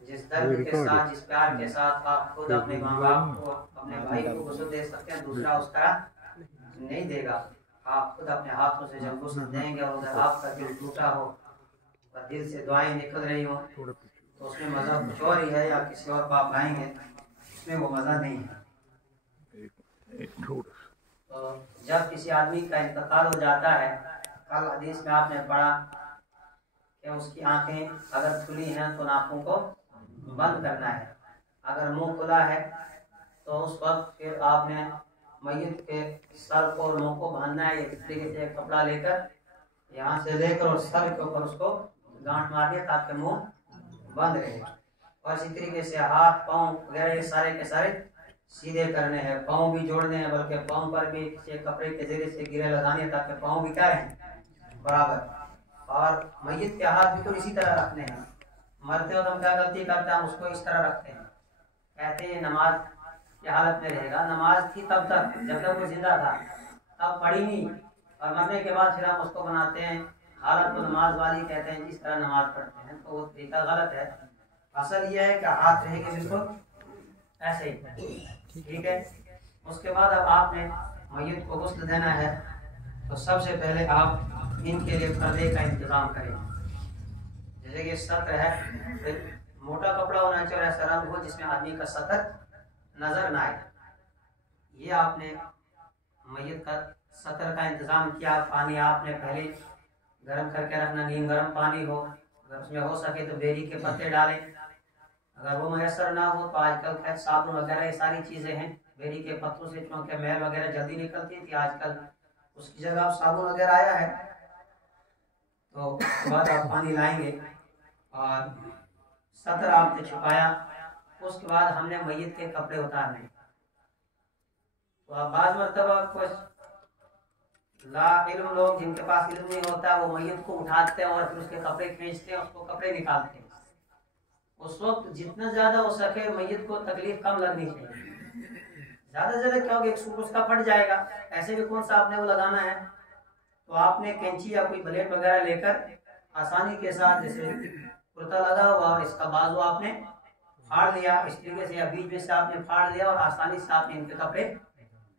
जिस दर्द के साथ, जिस प्यार के साथ आप खुद अपने माँ बाप को, अपने भाई को गुस्ल दे सकते हैं, दूसरा उसका नहीं देगा। आप खुद अपने हाथों से जब गुस्ल देंगे और उधर आपका दिल टूटा हो और दिल से दुआएं निकल रही हो, तो उसमें मज़ा कुछ और ही है। या किसी और को आप लाएंगे, उसमें वो मज़ा नहीं है। तो जब किसी आदमी का इंतकाल हो जाता है, कल हदीस में आपने पढ़ा कि उसकी आंखें अगर खुली हैं तो नाकों को बंद करना है, अगर मुंह खुला है तो उस वक्त फिर आपने मय्यत के सर को और मुंह को बांधना है। इस तरीके से एक कपड़ा लेकर यहाँ से लेकर और सर के ऊपर उसको गांठ मार दिया ताकि मुंह बंद रहे। और इसी तरीके से हाथ पाँव वगैरह ये सारे के सारे सीधे करने हैं, पाँव भी जोड़ने हैं, बल्कि पाँव पर भी किसी कपड़े के जरिए से गिरे लगाने ताकि पाँव भी क्या रहें बराबर। और मय्यत के हाथ बिल्कुल इसी तरह रखने हैं। मरते वक्त हम क्या गलती करते हैं, हम उसको इस तरह रखते हैं, कहते हैं नमाज की हालत में रहेगा। नमाज थी तब तक जब तक वो जिंदा था, तब पढ़ी नहीं, और मरने के बाद फिर हम उसको बनाते हैं हालत को नमाज वाली, कहते हैं जिस तरह नमाज पढ़ते हैं, तो वो तरीका गलत है। असल ये है कि हाथ रहेंगे बिल्कुल ऐसे ही, ठीक है। उसके बाद अब आपने मय्यत को गुस्ल देना है, तो सबसे पहले आप इनके लिए पर्दे का इंतजाम करें। जैसे कि सत्र है, फिर मोटा कपड़ा होना चाहिए, ऐसा रंग हो जिसमें आदमी का सतर नजर ना आए। ये आपने मय्यत का सतर का इंतजाम किया। पानी आपने पहले गर्म करके रखना, नीम गर्म पानी हो, अगर उसमें हो सके तो बेरी के पत्ते डालें। अगर वो मैसर ना हो तो आजकल खैर साबुन वगैरह ये सारी चीजें हैं, बेरी के पत्तों से चूंकि मैल वगैरह जल्दी निकलती थी, आजकल उसकी जगह आप साबुन वगैरह आया है। तो उसके बाद आप पानी लाएंगे और सतर आपने छुपाया। उसके बाद हमने मय्यत के कपड़े उतारने। तो अब बाज़ मरतबा कुछ ला इल्म लोग, जिनके पास इल्म नहीं होता, वो मय्यत को उठाते हैं और फिर उसके कपड़े खींचते हैं, उसको कपड़े निकालते हैं। उस वक्त जितना ज्यादा हो सके मय्यत को तकलीफ कम लगनी चाहिए। ज्यादा से ज्यादा क्या होगा, एक सूट उसका फट जाएगा, ऐसे भी कौन सा आपने वो लगाना है। तो आपने कैंची या कोई ब्लेड वगैरह लेकर आसानी के साथ, जैसे कुर्ता लगा हुआ और इसका बाजू आपने फाड़ लिया, इस तरीके से या बीच में से आपने फाड़ लिया और आसानी से आपने इनके कपड़े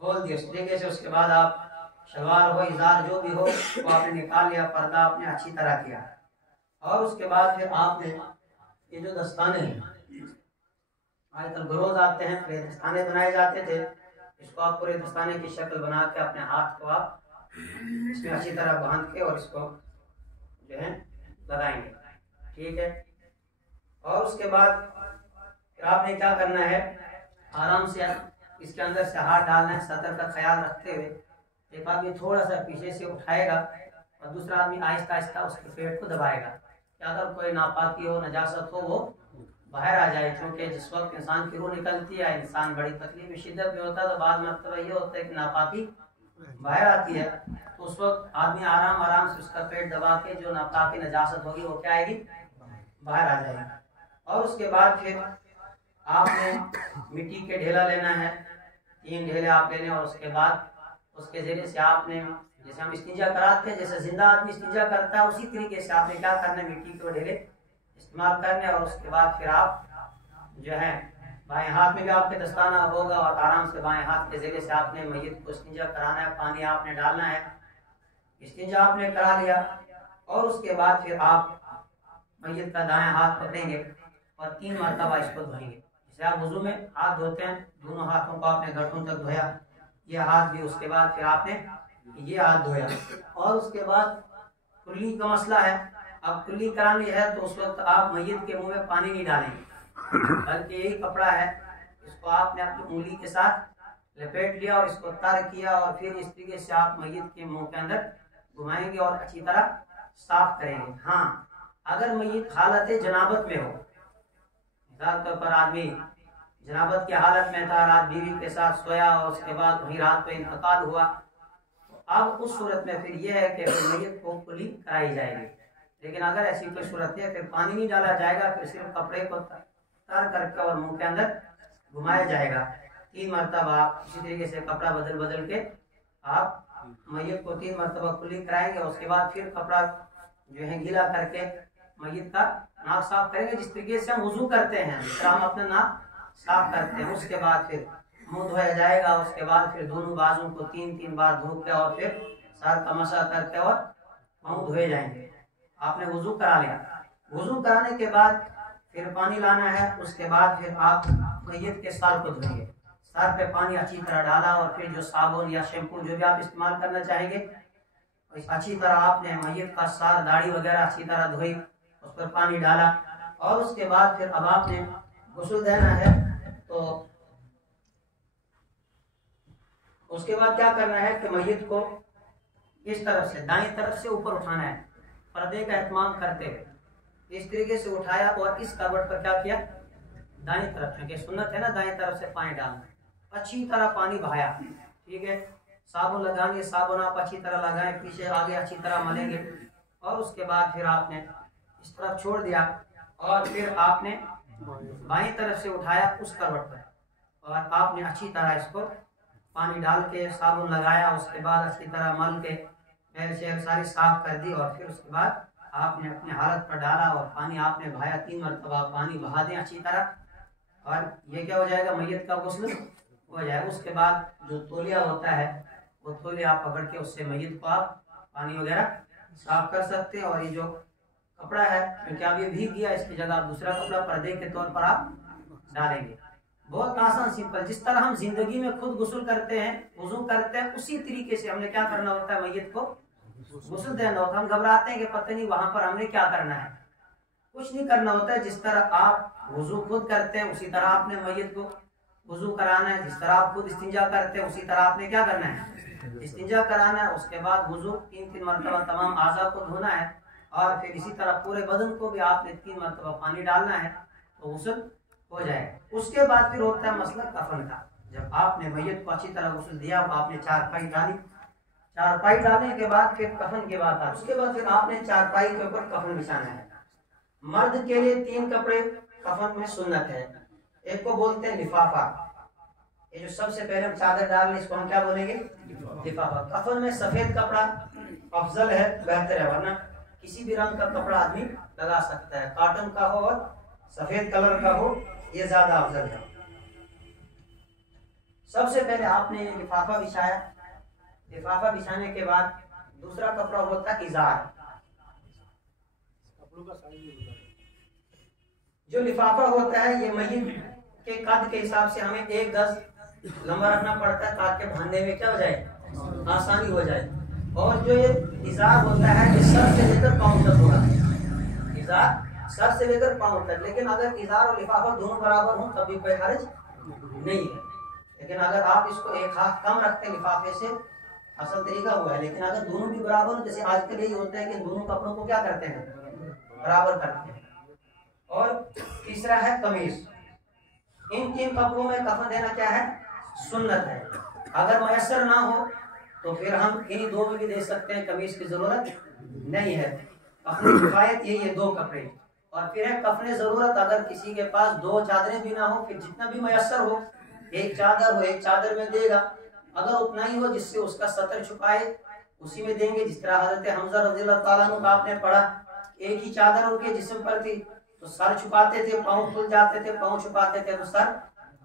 खोल दिए इस तरीके से। उसके बाद आप शलवार हो, इजार जो भी हो, वो आपने निकाल लिया, पर्दा आपने अच्छी तरह किया। और उसके बाद फिर आपने ये जो दस्ताने हैं, आजकल बरोज आते हैं, तो दस्ताने बनाए जाते थे, इसको आप पूरे दस्ताने की शक्ल बना के अपने हाथ को आप इसमें अच्छी तरह बांध के और इसको जो है लगाएंगे, ठीक है। और उसके बाद फिर आपने क्या करना है, आराम से इसके अंदर से हाथ डालना है, सतर का ख्याल रखते हुए। एक आदमी थोड़ा सा पीछे से उठाएगा और दूसरा आदमी आहिस्ता आहिस्ता उसके पेट को दबाएगा कि अगर कोई नापाकी हो, नजासत हो, वो बाहर आ जाए। क्योंकि जिस वक्त इंसान की रूह निकलती है, इंसान बड़ी तकलीफ शिद्दत में होता है, तो बाद मरतबा ये होता है कि नापाकी बाहर आती है, तो उस वक्त आदमी आराम आराम से उसका पेट दबा के जो नापाकी नजासत होगी वो क्या आएगी, बाहर आ जाएगी। और उसके बाद फिर आपने मिट्टी के ढेला लेना है, 3 ढेले आप लेने, और उसके बाद उसके जरिए से आपने, जैसे हम इस्तिंजा कराते हैं, जैसे जिंदा आदमी इस्तिंजा करता है, उसी तरीके से आपने क्या करना है, मिट्टी के ढेले इस्तेमाल करने। और उसके बाद फिर आप जो है बाएं हाथ में भी आपके दस्ताना होगा और आराम से बाएं हाथ के जरिए से आपने मय्यत को इस्तिंजा कराना है, पानी आपने डालना है, इस्तिंजा आपने करा लिया। और उसके बाद फिर आप मय्यत का दाएं हाथ पकड़ेंगे और 3 मरतबा इसको धोएंगे। जैसे आप वुजू में हाथ धोते हैं, दोनों हाथों को आपने घुटनों तक धोया, ये हाथ भी, उसके बाद फिर आपने ये हाथ धोया। और उसके बाद कुल्ली का मसला है, अब कुल्ली करानी है तो उस वक्त आप मय्यत के मुंह में पानी नहीं डालेंगे, बल्कि यही कपड़ा है, इसको आपने अपनी उंगली के साथ लपेट लिया और इसको तर किया, और फिर इस तरीके से आप मय्यत के मुंह के अंदर घुमाएंगे और अच्छी तरह साफ करेंगे। हाँ, अगर मय्यत हालत जनाबत में हो, मिसाल तौर पर आदमी जनाबत की हालत में था, रात बीवी के साथ सोया और उसके बाद वही रात को इंतकाल हुआ। अब उस सूरत में फिर यह है कि फिर मैयत को कुली कराई जाएगी। लेकिन अगर ऐसी कोई सूरत है फिर पानी नहीं डाला जाएगा, फिर सिर्फ कपड़े को तर करके और मुंह के अंदर घुमाया जाएगा। 3 मरतबा आप इसी तरीके से कपड़ा बदल बदल के आप मैयत को 3 मरतबा कुली कराएंगे। उसके बाद फिर कपड़ा जो है गीला करके मैयत का नाक साफ करेंगे, जिस तरीके से हम वुजू करते हैं, जिस तरह हम अपना नाक साफ करते हैं। उसके बाद फिर मुंह धोया जाएगा। उसके बाद फिर दोनों बाजू को 3-3 बार धो के और फिर सर का मसा करके और मुंह धोए जाएंगे। आपने वुजू करा लिया। वुजू कराने के बाद फिर पानी लाना है। उसके बाद फिर आप मैयत के सर को धोएंगे। सर पे पानी अच्छी तरह डाला और फिर जो साबुन या शैम्पू जो भी आप इस्तेमाल करना चाहेंगे अच्छी तरह आपने मैयत का सर, दाढ़ी वगैरह अच्छी तरह धोई, उस पर पानी डाला। और उसके बाद फिर अब आपने गुस्ल देना है। तो उसके बाद क्या करना है कि मैयत को इस तरफ से, दाएं तरफ से ऊपर उठाना है, पर्दे का एहतमाम करते हुए इस तरीके से उठाया और इस करवट पर क्या किया, दाएं तरफ, क्योंकि सुन्नत है ना दाएं तरफ से पानी डालना, अच्छी तरह पानी बहाया। ठीक है, साबुन लगाएंगे, साबुन आप अच्छी तरह लगाएं, पीछे आगे अच्छी तरह मलेंगे। और उसके बाद फिर आपने इस तरफ छोड़ दिया और फिर आपने बाएं तरफ से उठाया उस करवट पर और आपने अच्छी तरह इसको पानी डाल के साबुन लगाया। उसके बाद अच्छी तरह मल के मैल शैल सारी साफ कर दी और फिर उसके बाद आपने अपने हालत पर डाला और पानी आपने बहाया। 3 मरतबा पानी बहा दें अच्छी तरह और ये क्या हो जाएगा, मैयत का गुस्ल हो जाएगा। उसके बाद जो तौलिया होता है वो तौलिया आप पकड़ के उससे मैयत को आप पानी वगैरह साफ कर सकते हैं। और ये जो कपड़ा है क्योंकि आप ये भीग गया, इसकी जगह आप दूसरा कपड़ा पर्दे के तौर पर आप डालेंगे। बहुत आसान सिंपल, जिस तरह हम जिंदगी में खुद गुस्ल करते हैं, वुजू करते हैं, उसी तरीके से हमने क्या करना होता है, मैयत को गुस्ल देना होता है। हम घबराते हैं कि पता नहीं वहां पर हमने क्या करना है, कुछ नहीं करना होता है। जिस तरह आप वुजू खुद करते हैं उसी तरह आपने मैयत को वुजू कराना है। जिस तरह आप खुद इस्तिंजा करते हैं उसी तरह आपने क्या करना है, इस्तिंजा कराना है। उसके बाद वुजू 3-3 मरतबा तमाम आज़ा को धोना है और फिर इसी तरह पूरे बदन को भी आपने 3 मरतबा पानी डालना है तो गुस्ल हो जाएगा। उसके बाद फिर होता है मसला कफन का। जब आपने मैयत को अच्छी तरह गुस्ल दिया, आपने चारपाई डाली, चारपाई डालने के बाद फिर कफन की बात आ, उसके बाद फिर आपने चारपाई के ऊपर कफन बिछाना है। मर्द के लिए 3 कपड़े कफन में सुन्नत है। एक को बोलते हैं लिफाफा, ये जो सबसे पहले हम चादर डाल इसको हम क्या बोलेंगे, लिफाफा। कफन में सफेद कपड़ा अफजल है, बेहतर है, वरना किसी भी रंग का कपड़ा आदमी लगा सकता है, कॉटन का हो और सफेद कलर का हो, ये ज्यादा अफजल है। सबसे पहले आपने लिफाफा बिछाया। लिफाफा बिछाने के बाद दूसरा कपड़ा होता है इजार। जो लिफाफा होता है ये मैयत के कद के हिसाब से हमें 1 गज लंबा रखना पड़ता है ताकि बांधने में क्या हो जाए, आसानी हो जाए। और जो ये इजार होता है ये सर से लेकर पांव तक होगा, इजार सर से लेकर पांव तक। लेकिन अगर इजार और लिफाफा दोनों बराबर हो तब भी कोई हर्ज नहीं है। लेकिन अगर आप इसको 1 हाथ कम रखते हैं लिफाफे से, असल तरीका हुआ है। लेकिन अगर दोनों भी बराबर हो, जैसे आजकल यही होता है कि दोनों कपड़ों को क्या करते हैं, बराबर करते हैं। और तीसरा है कमीज। इन 3 कपड़ों में कफन देना क्या है, सुन्नत है। अगर मयसर ना हो तो फिर हम इन्हीं 2 में भी दे सकते हैं, कमीज की जरूरत नहीं है। कफन की किफायत यही है, 2 कपड़े। और फिर है कफने जरूरत, अगर किसी के पास 2 चादरें भी ना हो, फिर जितना भी मयसर हो, 1 चादर हो 1 चादर में देगा। अगर उतना ही हो जिससे उसका सतर छुपाए उसी में देंगे। जिस तरह हजरत हमजा रज़ियल्लाहु ताला अन्हु का आपने पढ़ा, एक ही चादर उनके जिस्म पर थी तो सर छुपाते थे, पाँव खुल जाते थे, पाँव छुपाते थे तो सर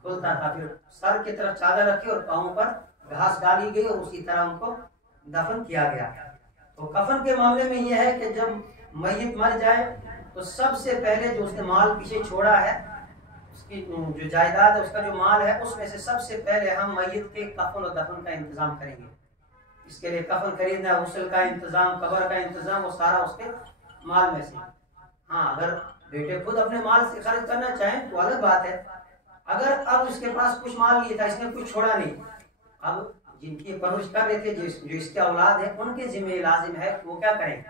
खुलता था। फिर सर की तरफ चादर रखी और पाँव पर घास डाली गई और उसी तरह उनको दफन किया गया। तो कफन के मामले में यह है कि जब मैयत मर जाए तो सबसे पहले जो उसने माल पीछे छोड़ा है, उसकी जो जायदाद है, उसका जो माल है, उसमें से सबसे पहले हम मैयत के कफन और दफन का इंतजाम करेंगे। इसके लिए कफन खरीदना, गुस्ल का इंतजाम, कब्र का इंतजाम, वो सारा उसके माल में से। हाँ, अगर बेटे खुद अपने माल से खर्च करना चाहें तो अलग बात है। अगर अब इसके पास कुछ माल नहीं था, इसने कुछ छोड़ा नहीं, अब जिनकी परवरिश कर रहे थे, जो इसके औलाद है, उनके जिम्मे लाजिम है कि वो क्या करें,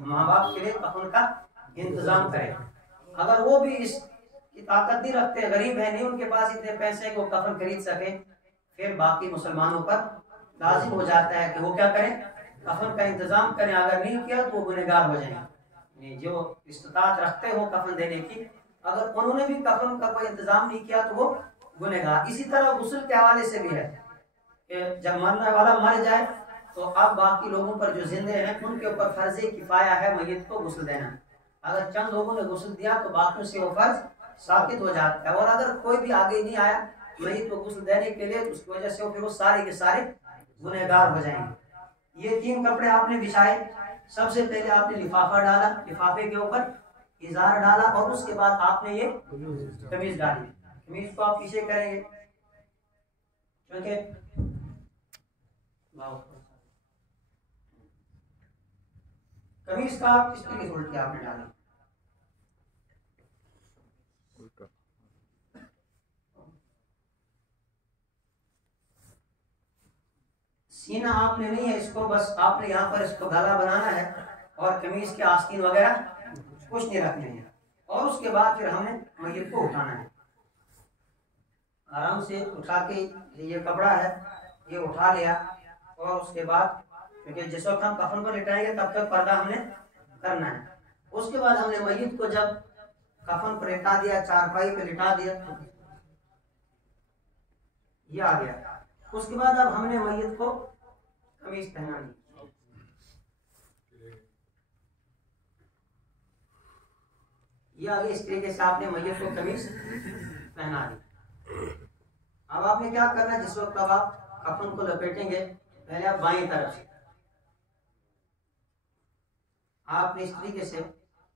माँ बाप के लिए कफन का इंतजाम करें। अगर वो भी इस की ताकत नहीं रखते, गरीब है, नहीं उनके पास इतने पैसे को कफन खरीद सके, फिर बाकी मुसलमानों पर लाजिम हो जाता है कि वो क्या करें, कफन का इंतजाम करें। अगर नहीं किया तो वो गुनहगार हो जाएंगे। जो इस्तात रखते हो कफन देने की, अगर उन्होंने भी कफन का कोई इंतजाम नहीं किया तो वो गुनहगार। इसी तरह गुस्ल के हवाले से भी है कि जब मरने वाला मर जाए तो अब बाकी लोगों पर जो जिंदे हैं उनके ऊपर फर्ज किफाया है मैयत को गुस्ल देना। अगर चंद लोगों ने गुस्ल दिया तो बाकियों से वो फर्ज साबित हो जाता है। और अगर कोई भी आगे नहीं आया मैयत को गुस्ल देने के लिए तो उसकी वजह से फिर वो सारे के सारे गुनहगार हो जाएंगे। ये 3 कपड़े आपने बिछाए। सबसे पहले आपने लिफाफा डाला, लिफाफे के ऊपर इजार डाला और उसके बाद आपने ये कमीज डाली। कमीज को आप पीछे करेंगे क्योंकि कमीज का आप किस तरीके से उल्टी आपने डाली। सीना आपने नहीं है इसको, बस आपने यहाँ पर इसको गला बनाना है और कमीज के आस्तीन वगैरह कुछ नहीं रखने हैं। और उसके बाद फिर हमने मैयत को उठाना है, आराम से उठा के। ये कपड़ा है ये उठा लिया और उसके बाद क्योंकि जिस वक्त हम कफन पर लिटाएंगे तब तक पर्दा हमने करना है। उसके बाद हमने मैयत को जब कफन पर लिटा दिया, चारपाई पे लिटा दिया, ये आ गया। उसके बाद अब हमने मैयत को कमीज पहनानी। ये आगे इस तरीके से आपने मैयत को कमीज पहना दी। अब आपने क्या करना है, जिस वक्त अब आप कफन को लपेटेंगे पहले आप बाएं तरफ से आपने इस तरीके से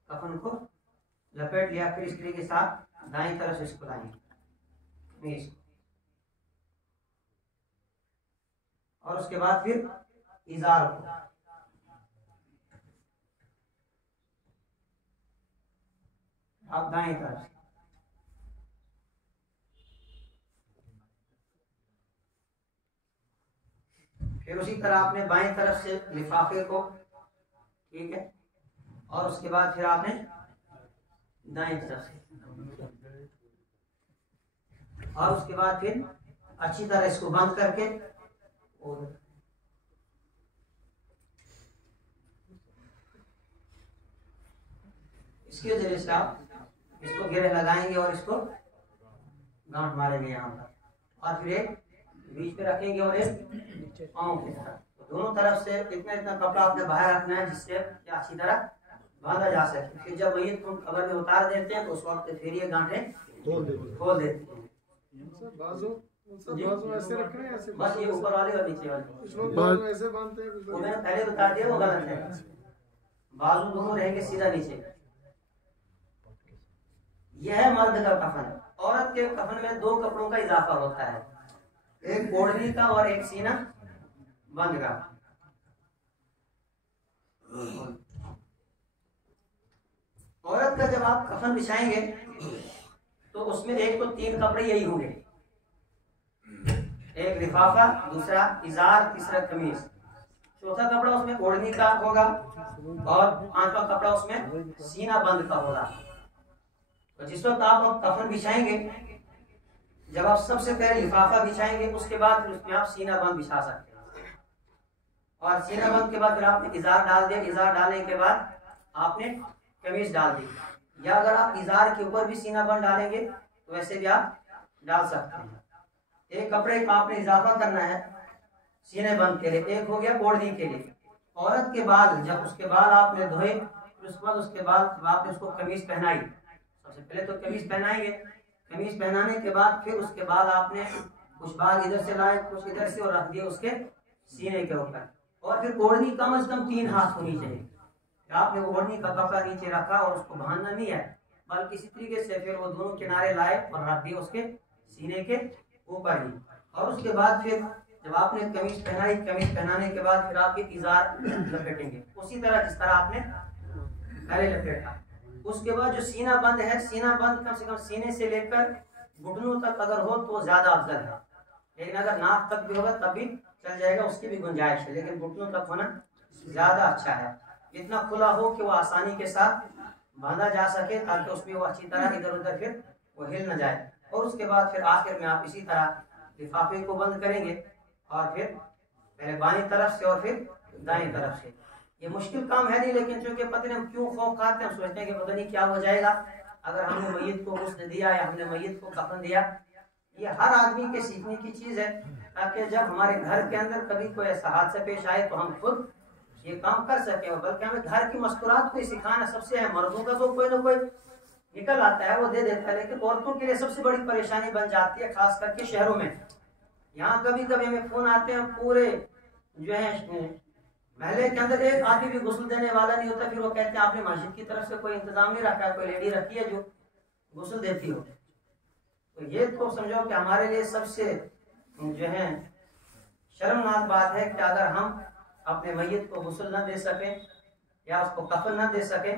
कफन को लपेट लिया, फिर इस तरीके से आप दाएं तरफ से इसको लाएंगे और उसके बाद फिर इजार को आप दाएं तरफ से, फिर उसी तरह आपने बाएं तरफ से लिफाफे को, ठीक है, और उसके बाद फिर आपने दाएं तरफ से, और उसके बाद फिर अच्छी तरह इसको बंद करके और इसके जरिए से आप इसको घेरे लगाएंगे और इसको गांठ मारेंगे यहाँ पर, और फिर एक बीच पे रखेंगे और एक पाँव की तरफ। तो दोनों तरफ से इतना इतना कपड़ा आपने बाहर रखना है जिससे अच्छी तरह बांधा जा सके। फिर जब वही तुम कबर में उतार देते हैं तो उस वक्त फिर ये गांठें खोल देते हैं। ऐसे रखना है, ऐसे बस ये ऊपर वाले और नीचे वाले बाजू ऐसे बांधते हैं, वो मैंने पहले बता दिया, वो गलत है। बाजू दोनों रहेंगे सीधा नीचे। यह है मर्द का कफन। औरत के कफन में 2 कपड़ों का इजाफा होता है, एक ओढ़नी का और एक सीना बंद का। औरत का जब आप कफन बिछाएंगे तो उसमें एक तो 3 कपड़े यही होंगे, एक लिफाफा, दूसरा इजार, तीसरा कमीज, चौथा कपड़ा उसमें ओढ़नी का होगा और 5वां कपड़ा उसमें सीना बंद का होगा। तो जिस वक्त आप कफन बिछाएंगे, जब आप सबसे पहले लिफाफा बिछाएंगे उसके बाद फिर उसमें आप सीना बंद बिछा सकते हैं, और सीना बंद के बाद फिर आपने इजार डाल दिया। इजार डालने के बाद आपने कमीज डाल दी, या अगर आप इजार के ऊपर भी सीना बंद डालेंगे तो वैसे भी आप डाल सकते हैं। एक कपड़े का आपने इजाफा करना है सीने बंद के लिए, एक हो गया ओढ़नी के लिए। औरत के बाद जब उसके बाद आपने धोए उसके बाद आपने उसको कमीज पहनाई। सबसे पहले तो कमीज पहनाएंगे, कमीज पहनाने के बाद फिर उसके बाद आपने कुछ भाग इधर से लाए कुछ इधर से और रख दिए उसके सीने के ऊपर। और फिर ओढ़नी कम से कम 3 हाथ होनी चाहिए। आपने ओढ़नी का कपड़ा नीचे रखा और उसको बांधना नहीं है, बल्कि इसी तरीके से फिर वो दोनों किनारे लाए और रख दिए उसके सीने के ऊपर ही। और उसके बाद फिर जब आपने कमीज पहनाई, कमीज पहनाने के बाद फिर आप ये इजार लपेटेंगे उसी तरह जिस तरह आपने पहले लपेटा। उसके बाद जो सीना बंद है, सीना बंद कम से कम सीने से लेकर घुटनों तक अगर हो तो ज्यादा अफजल है, लेकिन अगर नाक तक भी होगा तब भी चल जाएगा, उसकी भी गुंजाइश है, लेकिन घुटनों तक होना ज्यादा अच्छा है। इतना खुला हो कि वो आसानी के साथ बांधा जा सके ताकि उसमें वो अच्छी तरह इधर उधर फिर वो हिल न जाए। और उसके बाद फिर आखिर में आप इसी तरह लिफाफे को बंद करेंगे और फिर पहले बाईं तरफ से और फिर दाएं तरफ से। ये मुश्किल काम है नहीं, लेकिन चूंकि पता नहीं हम क्यों खौफ खाते हैं, हम सोचते हैं कि पता नहीं क्या हो जाएगा अगर हमने मैयत को गुस्ल दिया या हमने मैयत को कफन दिया। ये हर आदमी के सीखने की चीज़ है, ताकि जब हमारे घर के अंदर कभी कोई ऐसा हादसा पेश आए तो हम खुद ये काम कर सके। और बल्कि हमें घर की मस्तूरात को सिखाना सबसे अहम। मर्दों का तो कोई ना कोई निकल आता है, वो दे देता है, लेकिन औरतों के लिए सबसे बड़ी परेशानी बन जाती है, खास करके शहरों में। यहाँ कभी कभी हमें फोन आते हैं, पूरे जो है महल्ले के अंदर एक आदमी भी गुस्ल देने वाला नहीं होता। फिर वो कहते हैं आपने मस्जिद की तरफ से कोई इंतजाम नहीं रखा है, कोई लेडी रखी है जो गुस्ल देती हो। तो ये तो समझो कि हमारे लिए सबसे जो है शर्मनाक बात है कि अगर हम अपने मैयत को गुस्ल न दे सकें या उसको कफन न दे सकें